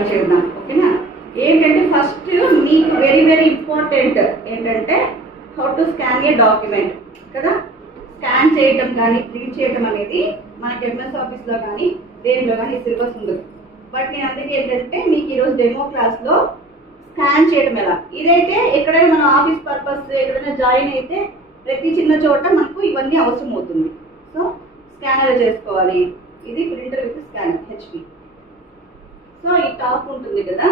Start చేద్దాం. ఓకేనా? ఏంటంటే ఫస్ట్ మీకు వెరీ వెరీ ఇంపార్టెంట్ ఏంటంటే how to scan A document కదా. స్కాన్ చేయటం కానీ ప్రింట్ చేయటం అనేది మనకి ఎంఎస్ ఆఫీస్లో కానీ దేనిలో కానీ సిలబస్ ఉండదు. బట్ నేను అందుకే ఏంటంటే మీకు ఈరోజు డెమో క్లాస్లో స్కాన్ చేయడం ఎలా, ఇదైతే ఎక్కడైనా మన ఆఫీస్ పర్పస్ ఎక్కడైనా జాయిన్ అయితే ప్రతి చిన్న చోట మనకు ఇవన్నీ అవసరం అవుతుంది. సో స్కానర్ చేసుకోవాలి. ఇది printer with scanner HP. So ఈ టాప్ ఉంటుంది కదా,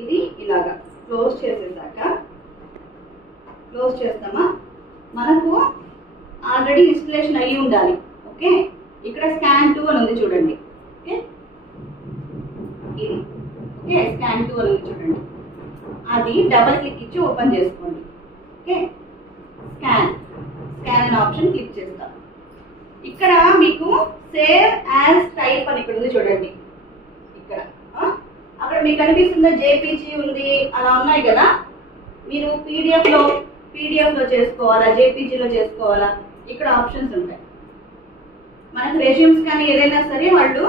ఇది ఇలాగా క్లోజ్ చేసేసాక క్లోజ్ చేస్తామా, మనకు ఆల్రెడీ ఇన్స్టలేషన్ అయ్యి ఉండాలి. ఓకే, ఇక్కడ స్కాన్ 2 అని ఉంది చూడండి. ఓకే, ఇది ఓకే స్కాన్ 2 అని ఉంది చూడండి. అది డబల్ క్లిక్ ఇచ్చి ఓపెన్ చేసుకోండి. ఓకే, స్కాన్ స్కాన్ అనే ఆప్షన్ క్లిక్ చేస్తాం. ఇక్కడ మీకు సేవ్ యాజ్ టైప్ అని ఇక్కడ ఉంది చూడండి. ఇక్కడ అక్కడ మీకు కనిపిస్తుందా జేపీజీ ఉంది, అలా ఉన్నాయి కదా. మీరు పీడిఎఫ్ లో చేసుకోవాలా, జేపీజీలో చేసుకోవాలా, ఇక్కడ ఆప్షన్స్ ఉంటాయి. మనకు రెజ్యూమ్స్ కానీ ఏదైనా సరే వాళ్ళు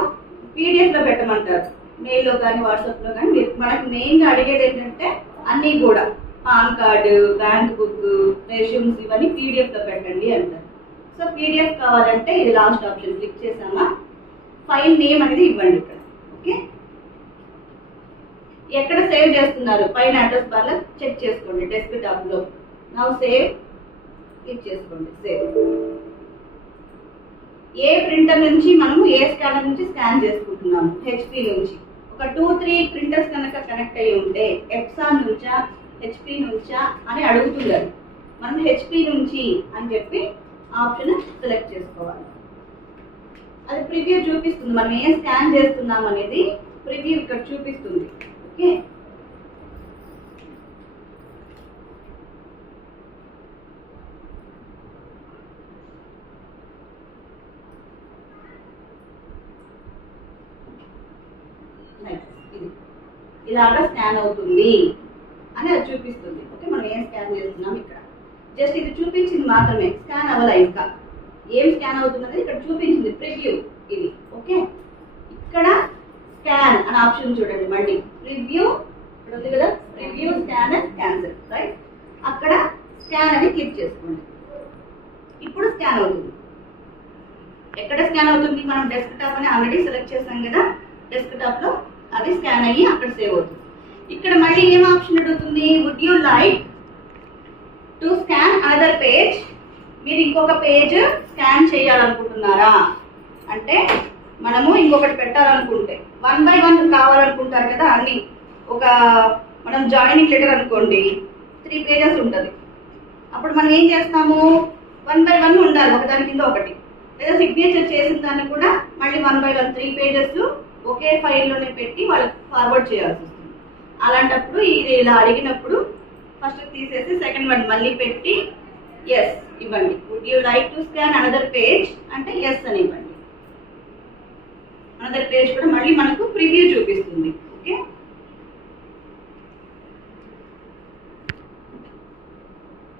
పీడిఎఫ్ లో పెట్టమంటారు, మెయిల్లో కానీ వాట్సాప్ లో కానీ. మనకు మెయిన్గా అడిగేది ఏంటంటే అన్నీ కూడా pan card, bank book, resumes ఇవన్నీ పీడిఎఫ్ లో పెట్టండి అంటారు. సో పీడిఎఫ్ కావాలంటే ఇది లాస్ట్ ఆప్షన్ క్లిక్ చేసామా, ఫైల్ నేమ్ అనేది ఇవ్వండి ఇక్కడ. ఓకే, ఎక్కడ సేవ్ చేస్తున్నారు పైన అడ్రస్ బార్ లో చెక్ చేసుకోండి, డెస్క్ టాప్ లో. నౌ సేవ్ క్లిక్ చేసుకోండి. సేవ్. ఏ ప్రింటర్ నుంచి మనము ఏ స్కానర్ నుంచి స్కాన్ చేసుకుంటున్నాము, హెచ్పి నుంచి. ఒక 2-3 ప్రింటర్స్ కనుక కనెక్ట్ అయ్యి ఉంటే ఎప్సాన్ నుంచా హెచ్పి నుంచా అని అడుగుతున్నారు. మనం హెచ్పి నుంచి అని చెప్పి ఆప్షన్ సెలెక్ట్ చేసుకోవాలి. అది ప్రివ్యూ చూపిస్తుంది, మనం ఏం స్కాన్ చేస్తున్నాం అనేది ప్రివ్యూ ఇక్కడ చూపిస్తుంది. ఓకే, ఇలాగా స్కాన్ అవుతుంది అని అది చూపిస్తుంది. ఓకే, మనం ఏం స్కాన్ చేస్తున్నాం ఇక్కడ జస్ట్ ఇది చూపించింది మాత్రమే, స్కాన్ అవ్వాలి. ఇంకా ఏం స్కాన్ అవుతుంది అనేది ఇక్కడ చూపించింది ప్రివ్యూ ఇది. ఓకే, ఇక్కడ స్కాన్ అనే ఆప్షన్ చూడండి, మళ్ళీ ప్రివ్యూ ఇక్కడ ఉంది కదా, preview scan and cancel. Right, అక్కడ స్కాన్ అని క్లిక్ చేసుకోండి. ఇప్పుడు స్కాన్ అవుతుంది. ఎక్కడ స్కాన్ అవుతుంది, మనం డెస్క్ టాప్ అని ఆల్రెడీ సెలెక్ట్ చేసాం కదా, డెస్క్ టాప్ లో అది స్కాన్ అయ్యి అక్కడ సేవ్ అవుతుంది. ఇక్కడ మళ్ళీ ఏం ఆప్షన్ అడుగుతుంది, would you like to scan another page. మీరు ఇంకొక పేజ్ స్కాన్ చేయాలనుకుంటున్నారా అంటే, మనము ఇంకొకటి పెట్టాలనుకుంటే 1 by 1 కావాలనుకుంటారు కదా అన్ని. ఒక మనం జాయినింగ్ లెటర్ అనుకోండి 3 pages ఉంటుంది. అప్పుడు మనం ఏం చేస్తాము, 1 by 1 ఉండాలి ఒకదాని కింద ఒకటి. లేదా సిగ్నేచర్ చేసిన దాన్ని కూడా మళ్ళీ 1 by 1 3 pages ఒకే ఫైల్లోనే పెట్టి వాళ్ళకి ఫార్వర్డ్ చేయాల్సి వస్తుంది. అలాంటప్పుడు ఇది ఇలా అడిగినప్పుడు ఫస్ట్ తీసేసి సెకండ్ వన్ మళ్ళీ పెట్టి ఎస్ ఇవ్వండి. Would you like to scan another page అంటే ఎస్ అని ఇవ్వండి. అనదర్ పేజ్ కూడా మళ్ళీ మనకు ప్రివ్యూ చూపిస్తుంది. Okay,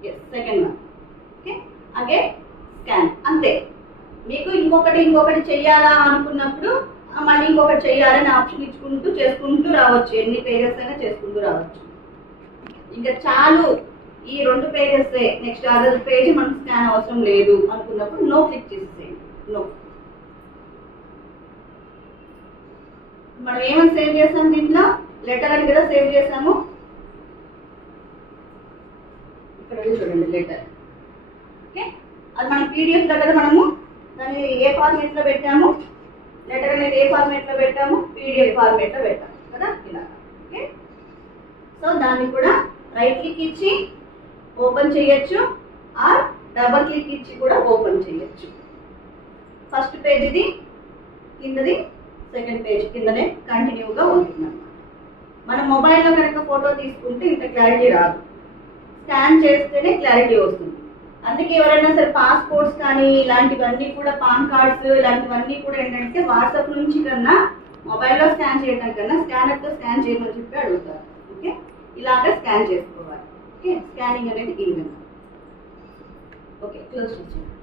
yes second one. Okay, again scan. అంతే. మీకు ఇంకొకటి చెయ్యాలా అనుకున్నప్పుడు మళ్ళీ ఇంకొకటి చెయ్యాలని ఆప్షన్ ఇచ్చుకుంటూ చేసుకుంటూ రావచ్చు. ఎన్ని పేజెస్ అయినా చేసుకుంటూ రావచ్చు. ఇంకా చాలు ఈ 2 pages, నెక్స్ట్ అదర్ పేజ్ మనం స్కాన్ అవసరం లేదు అనుకున్నప్పుడు నో క్లిక్ చేసేయండి. నో. మనం ఏమని సేవ్ చేసాం దీంట్లో, లెటర్ అని కదా సేవ్ చేసాము. ఇక్కడ చూడండి లెటర్. ఓకే, అది మనం పీడిఎఫ్ లో కదా మనము దాన్ని ఏ ఫార్మేట్ లో పెట్టాము, లెటర్ అనేది ఏ ఫార్మేట్ లో పెట్టాము, పీడిఎఫ్ ఫార్మేట్ లో పెట్టాము కదా ఇలా. ఓకే, సో దాన్ని కూడా రైట్ క్లిక్ ఇచ్చి ఓపెన్ చేయొచ్చు, ఆర్ డబల్ క్లిక్ ఇచ్చి కూడా ఓపెన్ చేయొచ్చు. ఫస్ట్ పేజ్ ఇది, కిందది సెకండ్ పేజ్ కిందనే కంటిన్యూగా ఉంటుందన్నమాట. మన మొబైల్లో కనుక ఫోటో తీసుకుంటే ఇంత క్లారిటీ రాదు, స్కాన్ చేస్తేనే క్లారిటీ వస్తుంది. అందుకే ఎవరైనా సరే పాస్పోర్ట్స్ కానీ ఇలాంటివన్నీ కూడా, పాన్ కార్డ్స్ ఇలాంటివన్నీ కూడా ఏంటంటే వాట్సాప్ నుంచి కన్నా మొబైల్లో స్కాన్ చేయడం కన్నా స్కానర్తో స్కాన్ చేయమని చెప్పి అడుగుతారు. ఓకే, ఇలాగా స్కాన్ చేసుకోవాలి. ఓకే, స్కానింగ్ అనేది ఈ విధంగా. ఓకే, క్లోజ్ చేయండి.